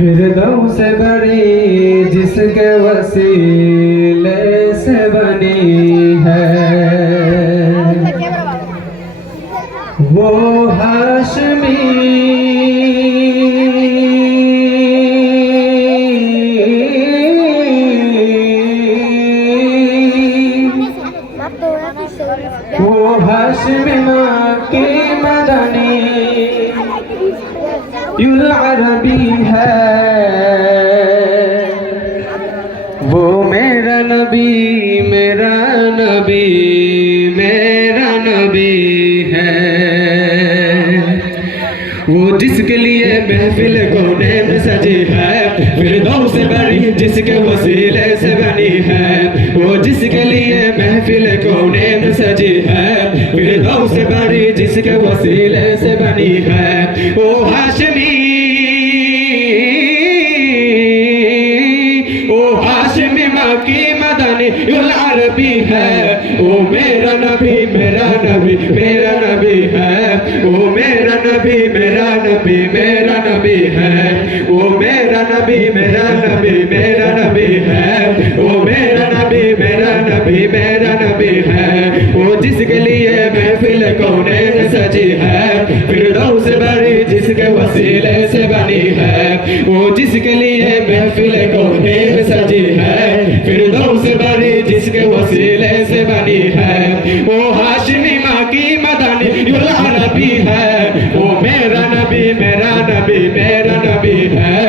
फिरदौस से बड़ी जिसके वसीले से बनी है वो हाशमी वो हाशमी माँ की मदनी युल अरबी है वो मेरा नबी मेरा नबी मेरा नबी है वो जिसके लिए महफिल कोने में सजी है फिरदौस से बड़ी जिसके वसीले से बनी है वो जिसके लिए महफिल कोने में सजी है फिरदौस से बड़ी जिसके वसीले से बनी है वो हाशमी वो हाशमी माँ की मदनी युल अरबी है वो मेरा नबी मेरा नबी मेरा नबी है वो मेरा नबी मेरा नबी मेरा नबी है वो मेरा नबी मेरा नबी मेरा नबी है वो मेरा नबी मेरा नबी मेरा नबी है वो जिसके लिए महफिल कोने में सजी है फिरदौस से बड़ी जिसके वसीले से बनी है वो जिसके लिए महफिल कोने में सजी है फिरदौस से बड़ी जिसके वसीले से बनी है वो हाशमी माँ की मदनी युल अरबी है वो मेरा नबी मेरा नबी मेरा नबी है